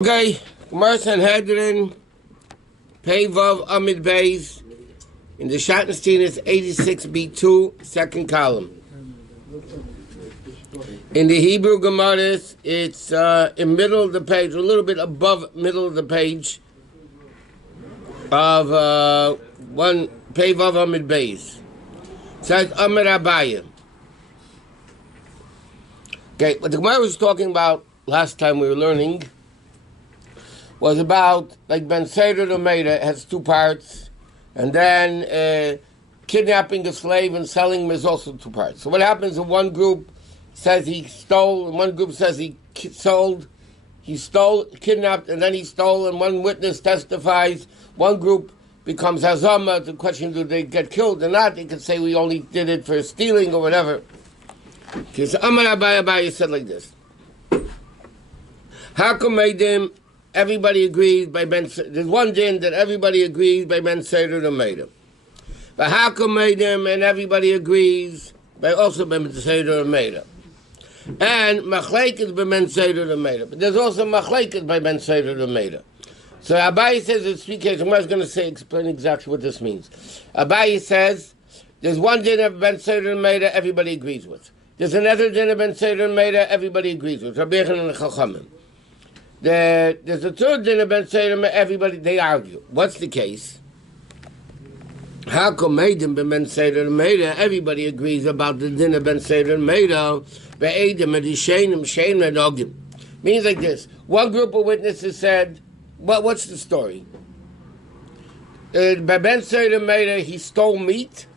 Okay, Gemara Sanhedrin, Pei Vav Amid Beis, in the Shattenstein is 86b2, second column. In the Hebrew Gemara, it's in middle of the page, a little bit above middle of the page of one Pei Vav Amid Beis. It says Amid Abaya. Okay, what the Gemara was talking about last time we were learning was about, like Ben Seder the Meida has two parts, and then kidnapping a slave and selling him is also two parts. So what happens if one group says he stole, and one group says he kidnapped, and then he stole, and one witness testifies, one group becomes Hazama, the question, do they get killed or not? They could say we only did it for stealing or whatever. Because Amar Abai said like this. Hakum made him. Everybody agrees by Ben. There's one din that everybody agrees by Ben Seder the Meida. But Hakum made him, and everybody agrees by also Ben Seder the Meida. And Machlekes by Ben Seder the Meida. But there's also Machlekes by Ben Seder the Meida. So Abai says it's three cases. I'm just going to explain exactly what this means. Abai says there's one din of Ben Seder the Meida everybody agrees with. There's another din of Ben Seder the Meida everybody agrees with. Rabbi and the Chachamim. There's a third din of Ben Seder, everybody, they argue. What's the case? How come Meidim Ben Seder Meida? Everybody agrees about the din of Ben Seder Meida. Be'edim and Shenim, Shenim and Ogim. Means like this. One group of witnesses said, what's the story? By Ben Seder Meida, he stole meat,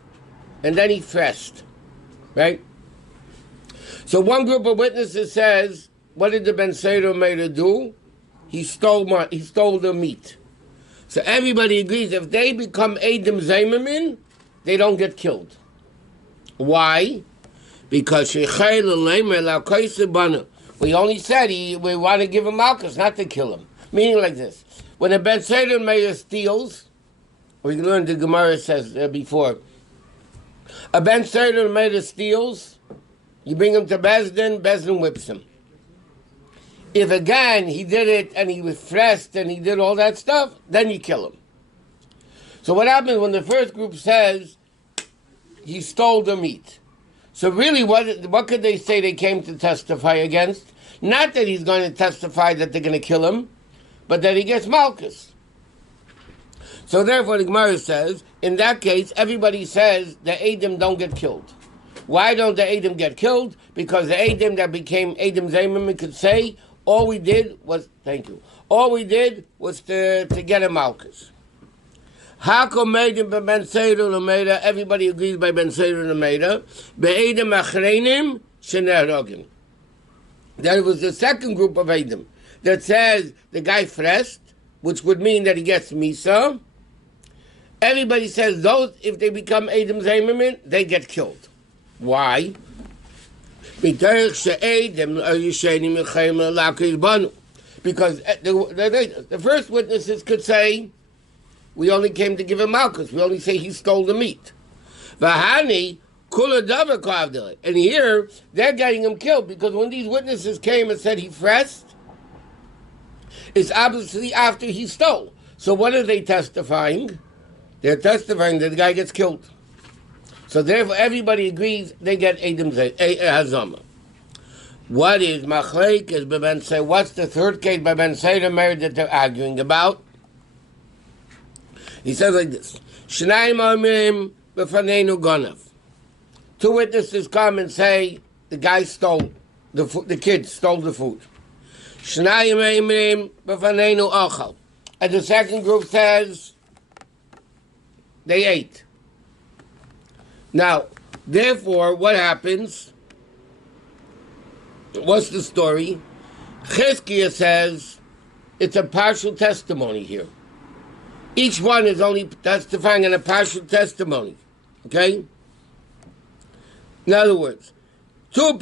and then he freshed. Right? So one group of witnesses says, what did the Ben Seder Meida do? He stole the meat. So everybody agrees if they become Eidim Zaymamin, they don't get killed. Why? Because we only said we want to give him Malchus, not to kill him. Meaning like this. When a Ben Seder Meida steals, we learned the Gemara says before, a Ben Seder Meida steals, you bring him to Bezdin whips him. If again he did it and he was fresh and he did all that stuff, then you kill him. So what happens when the first group says he stole the meat? So really what could they say they came to testify against? Not that he's going to testify that they're going to kill him, but that he gets Malchus. So therefore the Gemara says, in that case, everybody says the Eidim don't get killed. Why don't the Eidim get killed? Because the Eidim that became Eidim Zayimim could say, all we did was to get a Malchus. Hakom Meidim by Ben Seder L'Meida, everybody agrees by Ben Seder L'Meida, Be'edim Achreinim Shenerogim. There was the second group of Eidim that says the guy freshed, which would mean that he gets Misa. Everybody says those, if they become Eidim Zayimim, they get killed. Why? Because the first witnesses could say, we only came to give him Malchus. We only say he stole the meat. And here, they're getting him killed, because when these witnesses came and said he freshed, it's obviously after he stole. So what are they testifying? They're testifying that the guy gets killed. So therefore, everybody agrees they get Eidim Hazama. What is Machlekes by Ben Seder? What's the third case by Ben Seder Meir that they're arguing about? He says like this: Shnayim Amrim b'faneinu Gonav. Two witnesses come and say the guy stole the kid stole the food. Shnayim Amrim b'faneinu Ochal, and the second group says they ate. Now, therefore, what happens? What's the story? Chizkiah says it's a partial testimony here. Each one is only testifying in a partial testimony. Okay? In other words, two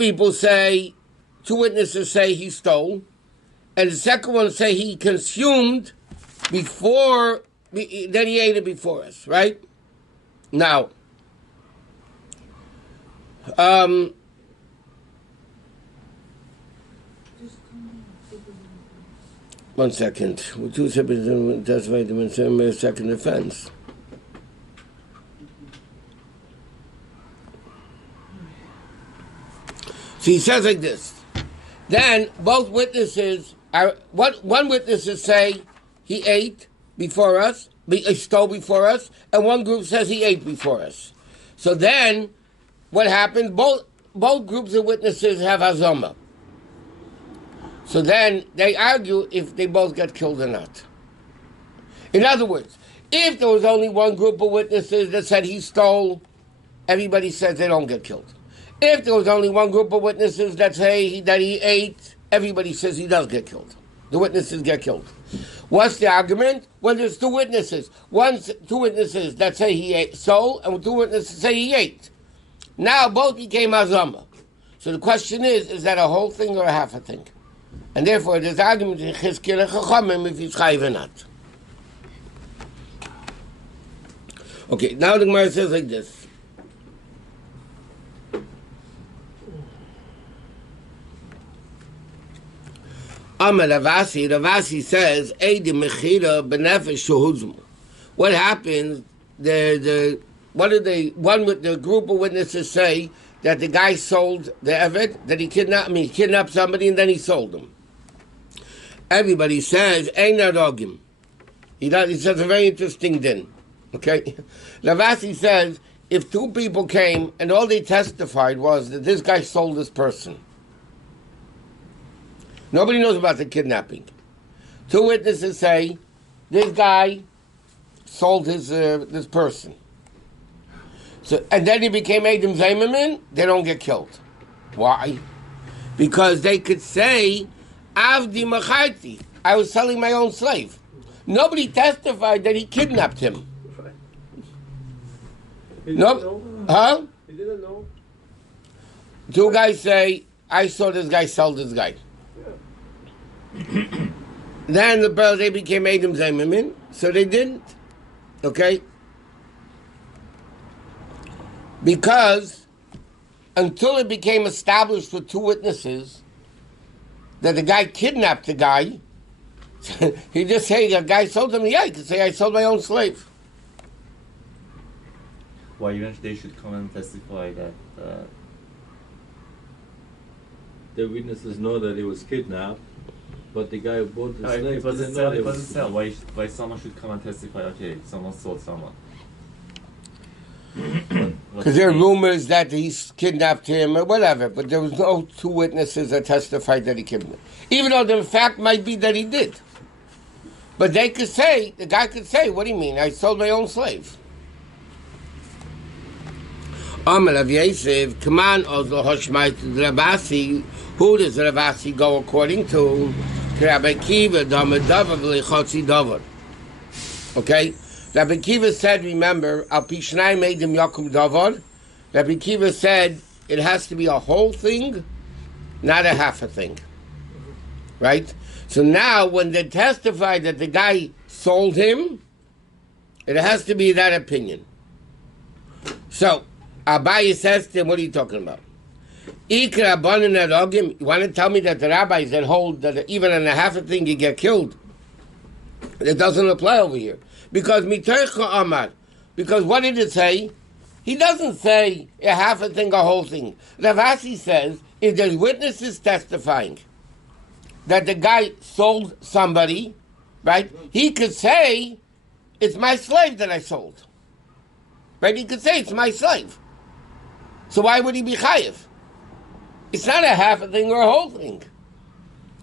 witnesses say he stole, and the second one say he consumed before, then he ate it before us, right? Now, 1 second. With two separate testify to a second offense. So he says like this. Then both witnesses are one witnesses say he ate before us, he stole before us, and one group says he ate before us. So then what happens? Both groups of witnesses have hazama. So then they argue if they both get killed or not. In other words, if there was only one group of witnesses that said he stole, everybody says they don't get killed. If there was only one group of witnesses that say that he ate, everybody says he does get killed. The witnesses get killed. What's the argument? Well, there's two witnesses. Two witnesses that say he stole, and two witnesses say he ate. Now both became hazama. So the question is that a whole thing or a half a thing? And therefore, there's argument in Chizkiah and Chachamim if he's chayiv or not. Okay, now the Gemara says like this. Amar Ravasi says, Eidi Mechira Benefesh Shehuzmu. What happens? One with the group of witnesses say that the guy sold the Eved, that he kidnapped somebody and then he sold him. Everybody says, Ein Arogim. He says a very interesting din. Okay? Ravasi says, if two people came and all they testified was that this guy sold this person. Nobody knows about the kidnapping. Two witnesses say, this guy sold this person. So, and then he became Adam Zaymamin, they don't get killed. Why? Because they could say, Avdi Macharti, I was selling my own slave. Nobody testified that he kidnapped him. Right. He didn't know. Huh? He didn't know. Two guys say, I saw this guy sell this guy. Then they became Adam Zaymamin, so they didn't. Okay? Because until it became established with two witnesses that the guy kidnapped the guy, he just say the guy sold him. Yeah, he could say I sold my own slave. Why even they should come and testify that The witnesses know that he was kidnapped, but the guy who bought the slave it wasn't didn't sell, know it he was wasn't sell. Why someone should come and testify? Okay, someone sold someone. Because there are rumors that he kidnapped him or whatever, but there was no two witnesses that testified that he kidnapped him. Even though the fact might be that he did. But they could say, the guy could say, what do you mean? I sold my own slave. Amar of Yosef, come on, Ozlo Hoshmai to Rabasi. Who does Rabasi go according to? Rabbi Kiva, Damadavar, V'lichotzi Davar. Okay? Rabbi Kiva said, remember, Al Pishnai made him Yakum Davar. Rabbi Kiva said, it has to be a whole thing, not a half a thing. Right? So now, when they testify that the guy sold him, it has to be that opinion. So, Abaye says to him, what are you talking about? You want to tell me that the rabbis that hold that even in a half a thing you get killed? It doesn't apply over here. Because because what did it say? He doesn't say a half a thing, a whole thing. Ravasi says, if there's witnesses testifying that the guy sold somebody, right? He could say, it's my slave that I sold. Right? He could say, it's my slave. So why would he be chayiv? It's not a half a thing or a whole thing.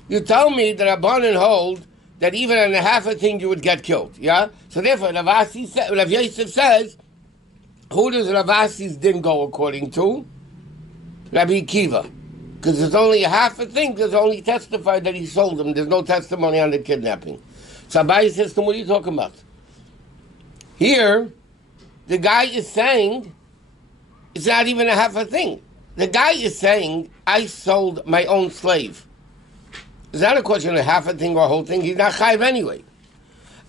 You tell me that Rabbanan hold that even in a half a thing you would get killed, yeah? So therefore, Rav Yosef says, who does Ravasi's din go according to? Rabbi Kiva. Because there's only a half a thing, there's only testified that he sold him, there's no testimony on the kidnapping. So Abaye says to him, what are you talking about? Here, the guy is saying, it's not even a half a thing. The guy is saying, I sold my own slave. It's not a question of half a thing or a whole thing. He's not chayiv anyway.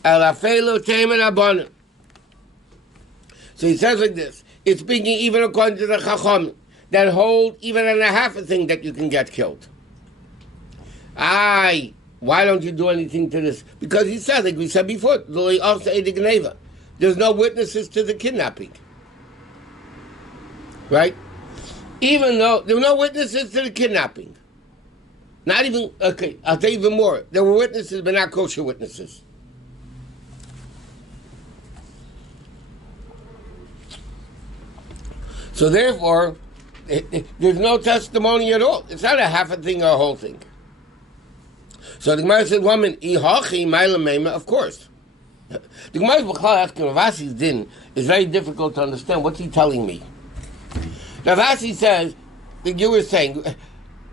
So he says like this. It's speaking even according to the Chacham that hold even in a half a thing that you can get killed. why don't you do anything to this? Because he said, like we said before, there's no witnesses to the kidnapping. Right? Even though there were no witnesses to the kidnapping. Not even, okay, I'll tell you even more. There were witnesses, but not kosher witnesses. So therefore, there's no testimony at all. It's not a half a thing or a whole thing. So the Gemara said, woman, of course. The Gemara is asking, Ravasi's din is very difficult to understand. What's he telling me? Ravasi says, that you were saying,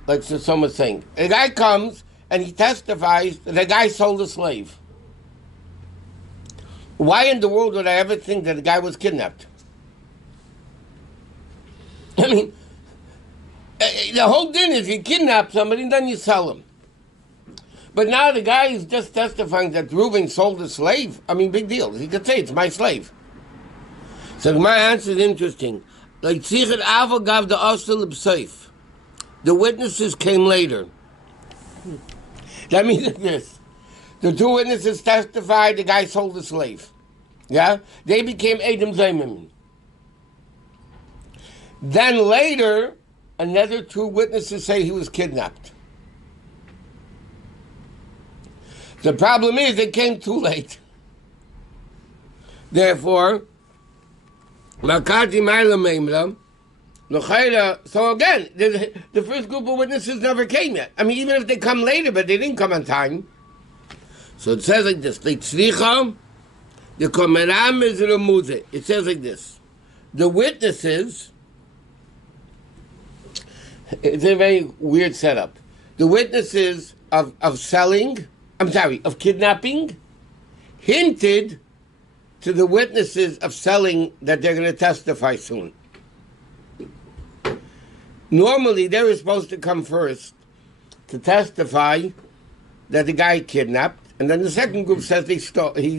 like someone was saying, a guy comes and he testifies that the guy sold a slave. Why in the world would I ever think that the guy was kidnapped? I mean, the whole din is you kidnap somebody and then you sell him. But now the guy is just testifying that Reuben sold a slave. I mean, big deal. He could say, it's my slave. So my answer is interesting. Like, the witnesses came later. That means this. The two witnesses testified the guy sold a slave. Yeah? They became Edom Zaymim. Then later, another two witnesses say he was kidnapped. The problem is they came too late. Therefore, so again, the first group of witnesses never came yet. I mean, even if they come later, but they didn't come on time. So it says like this. It says like this. The witnesses, it's a very weird setup. The witnesses of kidnapping, hinted to the witnesses of selling that they're going to testify soon. Normally, they were supposed to come first to testify that the guy kidnapped, and then the second group says he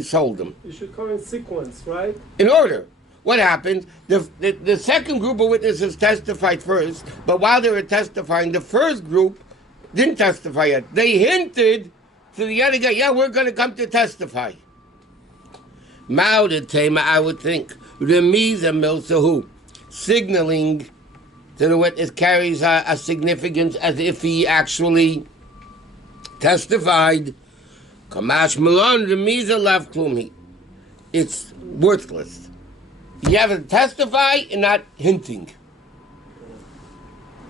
sold them. You should come in sequence, right? In order. What happened? The second group of witnesses testified first, but while they were testifying, the first group didn't testify yet. They hinted to the other guy, yeah, we're going to come to testify. Ma'od Tema, I would think. Remiza Milsahu. Signaling to the witness carries a significance as if he actually testified. Kamash Malon Remiza Lav Klumi. It's worthless. You have to testify and not hinting.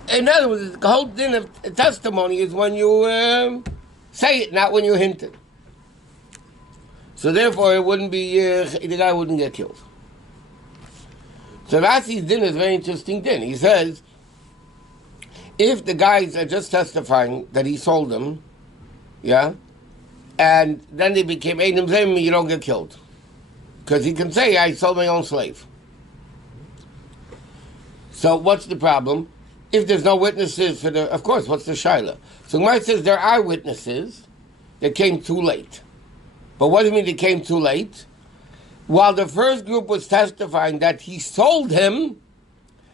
In other words, the whole din of testimony is when you say it, not when you hint it. So therefore, it wouldn't be the guy wouldn't get killed. So Rasi's din is a very interesting din. He says, if the guys are just testifying that he sold them, yeah, and then they became Edom Zayim, you don't get killed. Because he can say, I sold my own slave. So what's the problem? If there's no witnesses for of course, what's the shaila? So Gemara says there are witnesses that came too late. But what do you mean they came too late? While the first group was testifying that he sold him,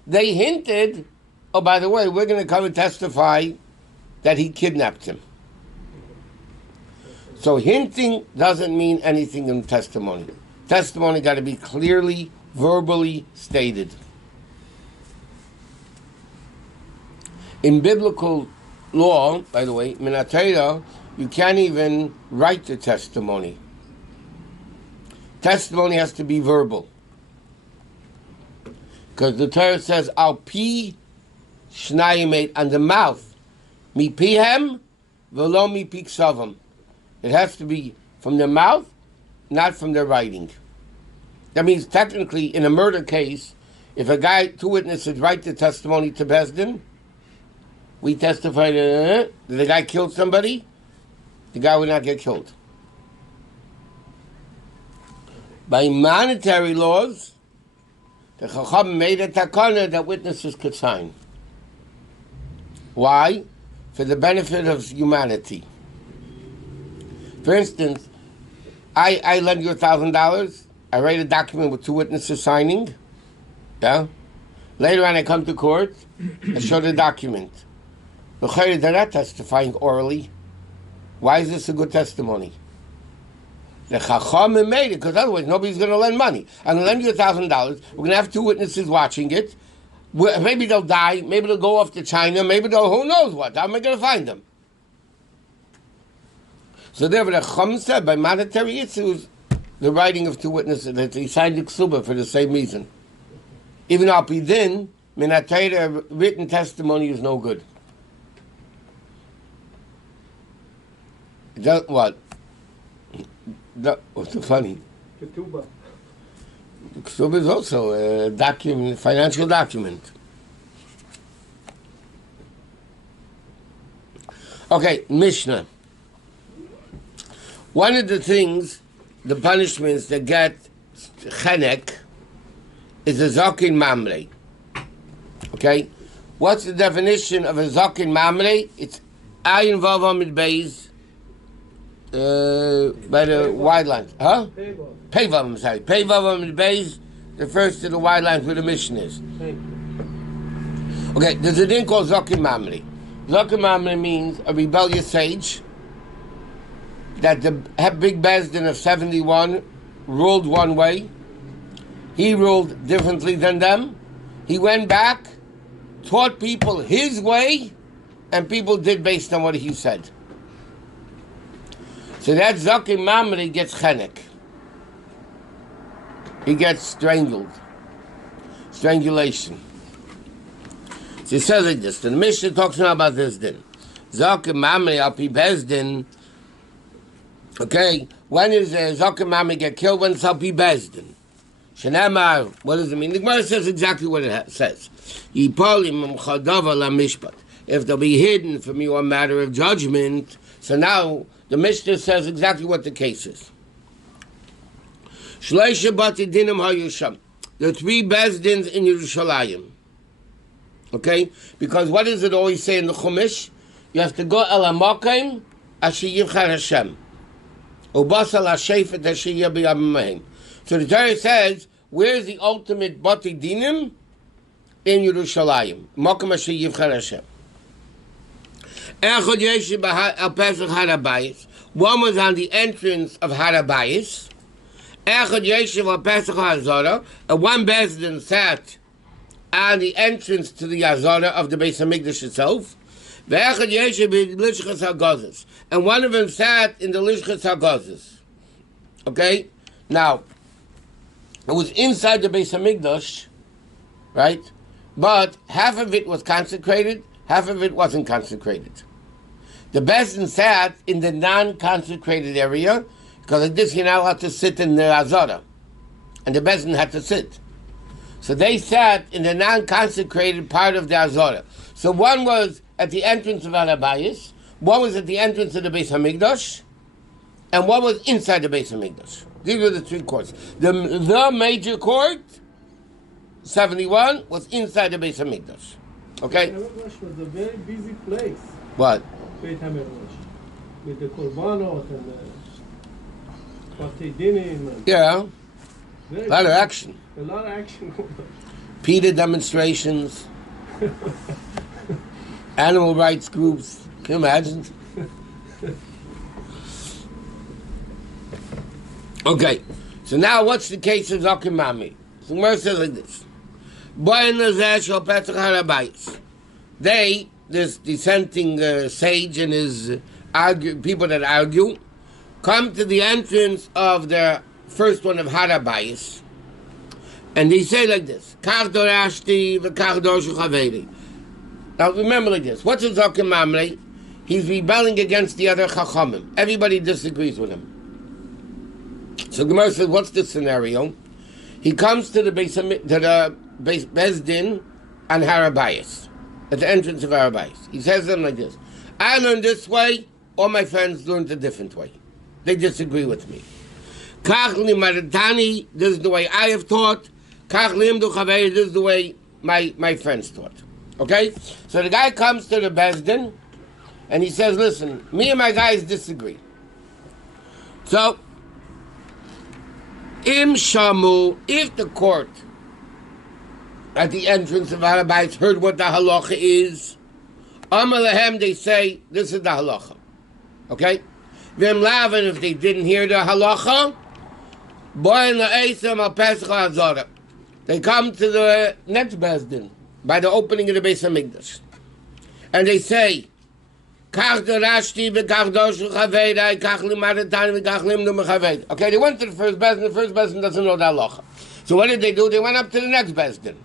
they hinted, oh, by the way, we're going to come and testify that he kidnapped him. So hinting doesn't mean anything in testimony. Testimony got to be clearly, verbally stated. In biblical law, by the way, Minatayra, you can't even write the testimony. Testimony has to be verbal. Because the Torah says, Al pi shnayim on the mouth. Mi pihem velo mi pi ksavam. It has to be from the mouth, not from their writing. That means technically, in a murder case, if two witnesses write the testimony to Bezdin, we testify that the guy killed somebody, the guy would not get killed. By monetary laws, the Chacham made a takana that witnesses could sign. Why? For the benefit of humanity. For instance, I lend you $1,000. I write a document with two witnesses signing. Yeah. Later on, I come to court. I show the document. They're not testifying orally. Why is this a good testimony? The Chachamim made it, because otherwise nobody's going to lend money. I'm going to lend you $1,000. We're going to have 2 witnesses watching it. Maybe they'll die. Maybe they'll go off to China. Maybe they'll, who knows what. How am I going to find them? So there, the Chacham said, by monetary issues, the writing of 2 witnesses, that he signed the ksuba for the same reason. Even al pidin, minatayra, written testimony is no good. What? What's so funny? Ketubah. Ksuba is also a document, financial document. Okay, Mishnah. One of the things, the punishments that get chenek, is a zokin mamre. Okay? What's the definition of a zokin mamre? It's ayin vav amid beis, by the wide lines. Huh? Pevav, I'm sorry. Pevav amid beis, the first of the wide lines where the mission is. Okay, there's a thing called zokin mamre. Zokin mamre means a rebellious sage that the big Bezdin of 71 ruled one way. He ruled differently than them. He went back, taught people his way, and people did based on what he said. So that Zakim Mamre gets chenek. He gets strangled. Strangulation. So he says like this. The Mishnah talks now about this din. Zakim Mamre al pi Bezdin. Okay, when is Zakim Mamre get killed? When it's al pi Bezdin. Shenamar, what does it mean? The Gemara says exactly what it says. If they'll be hidden from you a matter of judgment, so now the Mishnah says exactly what the case is. The 3 Bezdins in Yerushalayim. Okay? Because what does it always say in the Chumash? You have to go el hamakim asher yivchar Hashem. Ubasal hashefet asher yabi abimahim. So the Torah says, where's the ultimate Bati Dinim? In Yerushalayim. Makom asher yivchar Hashem. Echad yeshiv al Pesach Harabayis. One was on the entrance of Harabayis. Echad yeshiv al Pesach Hazara. And one Bezdin sat on the entrance to the Hazara of the Beis HaMikdash itself. Ve'echad yeshiv in Lishchas HaGazos. And one of them sat in the Lishchas HaGazos. Okay? Now, it was inside the Beis HaMikdash, right? But half of it was consecrated, half of it wasn't consecrated. The Bezdin sat in the non-consecrated area, because like this you're not allowed to sit in the Azara. And the Bezdin had to sit. So they sat in the non-consecrated part of the Azara. So one was at the entrance of Harabayis, one was at the entrance of the Beis HaMikdash, and one was inside the Beis HaMikdash. These were the 3 courts. The major court, 71, was inside the Beis HaMikdash. Okay? Beit HaMikdash was a very busy place. What? Beit HaMikdash. With the Korbanot and the Bati Dinim. Yeah. A lot of action. A lot of action going on. PETA demonstrations. Animal rights groups. Can you imagine? Okay, so now what's the case of Zakim Mamre? So Gemara says like this. They, this dissenting sage and his people that argue, come to the entrance of the first one of Harabayis, and they say like this. Now remember like this. What's a Zakim Mamre? He's rebelling against the other Chachamim. Everybody disagrees with him. So Gemara says, what's the scenario? He comes to the Bezdin on Harabayis, at the entrance of Harabayis. He says them like this. I learned this way, all my friends learned a different way. They disagree with me. Kachli Maratani, this is the way I have taught. Kachli Imdu Chavei, this is the way my friends taught. Okay? So the guy comes to the Bezdin, and he says, listen, me and my guys disagree. So, Im Shamu, if the court at the entrance of Harabayis heard what the halacha is, Amar Lahem, they say, this is the halacha. Okay? V'im lav, and if they didn't hear the halacha, boin la'esem al Pesach ha'azorah. They come to the next Bezdin, by the opening of the Beis HaMikdash. And they say, Kach dorashti v'kach doshu chaveidai, kach limadatani v'kach limdu mechaveid. Okay, they went to the first Bezdin doesn't know the halacha. So what did they do? They went up to the next Bezdin.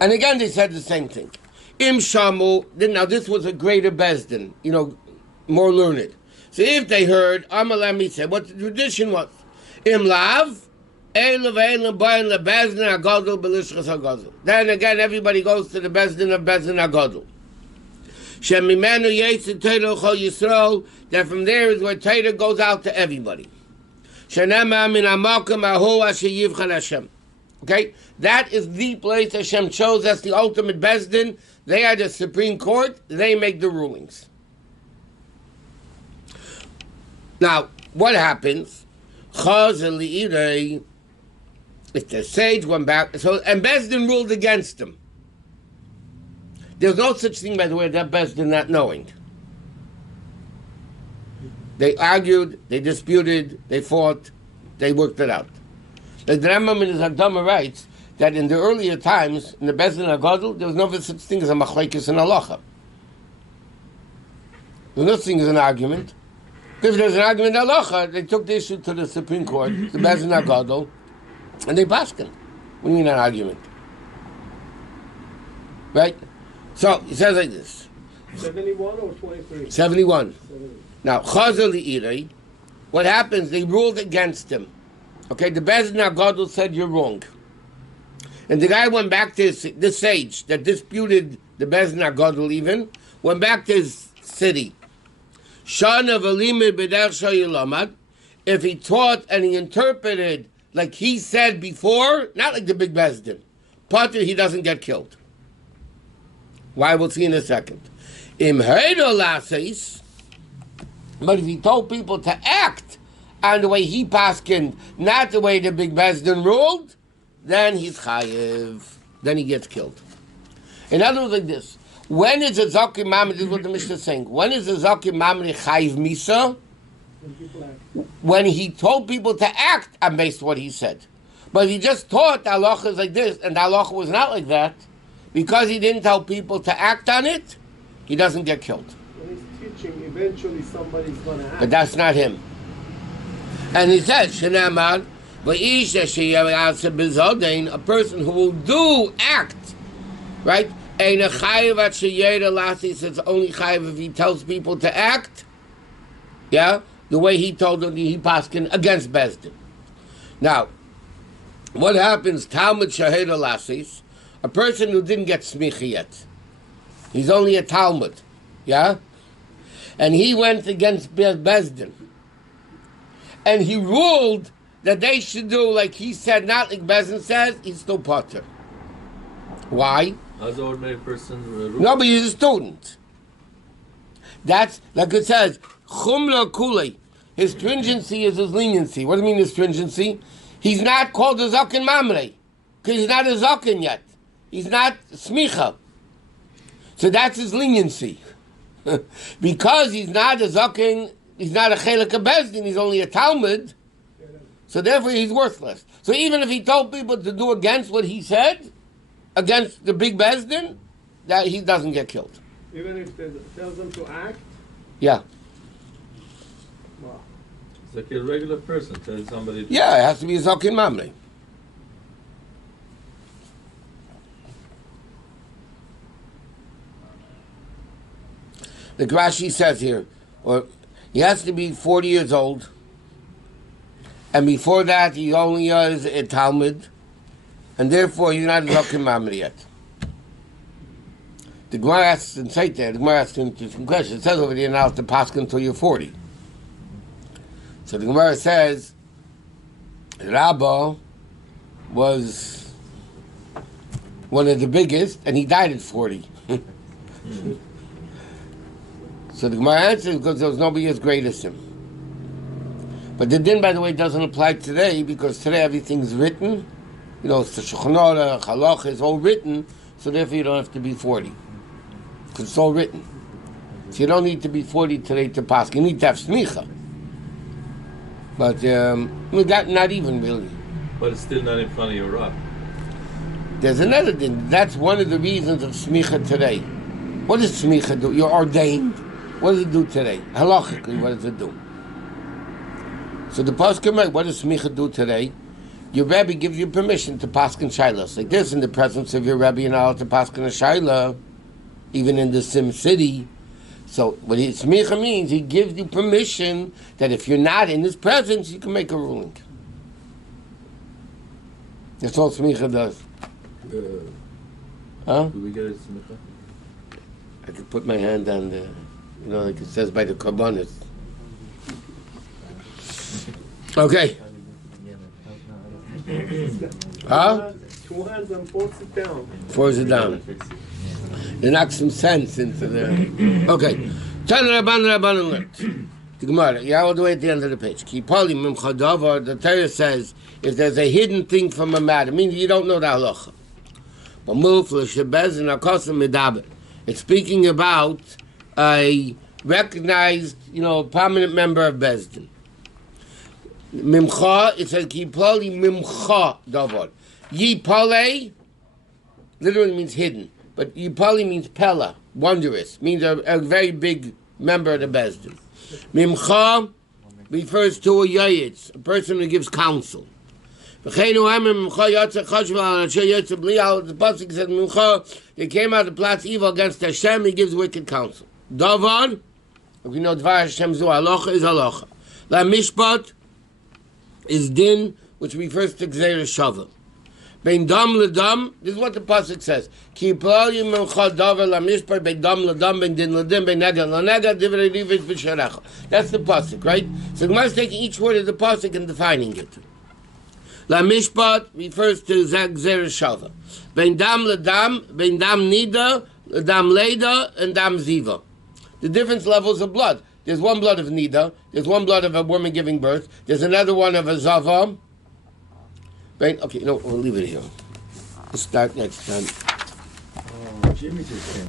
And again they said the same thing. Im shamu, now this was a greater Bezdin, more learned. So if they heard, Amalemi said, what the tradition was, Im lav, then again everybody goes to the Bezdin of Bezdin HaGadol. That from there is where Torah goes out to everybody. Okay, that is the place Hashem chose as the ultimate Bezdin. They are the Supreme Court. They make the rulings. Now, what happens? If the sage went back, and Bezdin ruled against them. There's no such thing, by the way, that Bezdin not knowing. They argued, they disputed, they fought, they worked it out. The Rambam in his Hakdama writes that in the earlier times, in the Bezdin HaGadol, there was no such thing as a machlekes and halacha. There was no such thing as an argument. If there's an argument in halacha, they took the issue to the Supreme Court, the Bezdin HaGadol, and they basken. What do you mean an argument? Right? So, he says like this. 71 or 23? 71. Now, Chazal Li'irei, what happens, they ruled against him. Okay, the Bezdin HaGadol said, you're wrong. And the guy went back to this sage that disputed the Bezdin HaGadol even, went back to his city. Shana v'limid b'derech shayilamad, if he taught and he interpreted like he said before, not like the big Bezdin, Potter, he doesn't get killed. Why? We'll see in a second. Im heido laseis, but if he told people to act on the way he paskined, not the way the big Bezdin ruled, then he's chayiv. Then he gets killed. In other words, like this. When is a Zaki Mamre, this is what the Mishnah is saying, when is a Zaki Mamre chayiv misa? When he told people to act on based on what he said. But if he just taught the halacha is like this, and the halacha was not like that, because he didn't tell people to act on it, he doesn't get killed. When he's teaching, eventually somebody's going to act. But that's not him. And he says, Shenamar, a person who will do act, right? He says only chayiv if he tells people to act, yeah, the way he told them, he paskin against Bezdin. Now, what happens? Talmud shaheda lasis, a person who didn't get smicha yet. He's only a Talmud, yeah, and he went against Bezdin, and he ruled that they should do like he said, not like Bezdin says. He's still potter. Why? As an ordinary person. No, but he's a student. That's like it says. Chumla kulei. His stringency is his leniency. What do you mean his stringency? He's not called a zaken mamrei because he's not a zaken yet. He's not smicha. So that's his leniency. Because he's not a zaken, he's not a chelik of Bezdin. He's only a Talmud. So therefore he's worthless. So even if he told people to do against what he said, against the big Bezdin, that he doesn't get killed. Even if they tells them to act? Yeah. Wow. It's like a regular person telling somebody. Yeah, it has to be a Zokin Mamre. The Rashi says here, or he has to be 40 years old, and before that he only is a Talmud, and therefore he's not a Zokin Mamre yet. The Gemara asks and say there, the Gemara asks an interesting question. It says over there now to pass until you're 40. So the Gemara says, Rabbi was one of the biggest, and he died at 40. So the Gemara answers because there was nobody as great as him. But the din, by the way, doesn't apply today because today everything's written. You know, it's the Shulchan Aruch, Halach is all written, so therefore you don't have to be 40. Because it's all written. So you don't need to be 40 today to pass. You need to have smicha. But not even really. But it's still not in front of your Rav. There's another thing. That's one of the reasons of smicha today. What does smicha do? You're ordained. What does it do today? Halachically, what does it do? So the pasuk writes, what does smicha do today? Your Rabbi gives you permission to paskin shaylas. Like this, in the presence of your Rabbi, you're not allowed to paskin a shayla, even in the Sim City. So what smicha means, he gives you permission that if you're not in his presence, you can make a ruling. That's all smicha does. Huh? Do we get a smicha? I could put my hand on the, like it says by the korbanos. Okay. Huh? 2 hands and force it down. Force it down. You knock some sense into the... Okay. Rabban learned. The Gemara, all the way at the end of the page. The Torah says, if there's a hidden thing from a matter, means you don't know the halacha. It's speaking about a recognized, prominent member of Bezdin. Mimcha, it says, Ki pali mimcha davar. Yi pale, literally means hidden. But Yi pali means pella, wondrous, means a very big member of the Bezdin. Mimcha refers to a yayitz, a person who gives counsel. The pasuk says, Mimcha, they came out to plot evil against Hashem, he gives wicked counsel. Davar, if we know Dvar Hashem zu halacha, is halacha. La mishpat is din, which refers to Gzeir Shava. Bein dam ledam, this is what the pasuk says. Ki p'lalim memcha davar lamishpar bein dam ledam bein din ledim bein nega lanega divrei rivit b'sharecha. That's the pasuk, right? So the Gemara is taking each word of the pasuk and defining it. Lamishpat refers to Gzeir Shava. Bein dam ledam, bein dam nida, ledam leda, and dam ziva. The different levels of blood. There's one blood of nida. There's one blood of a woman giving birth. There's another one of a zava. Right? Okay, we'll leave it here. We'll start next time. Jimmy just came.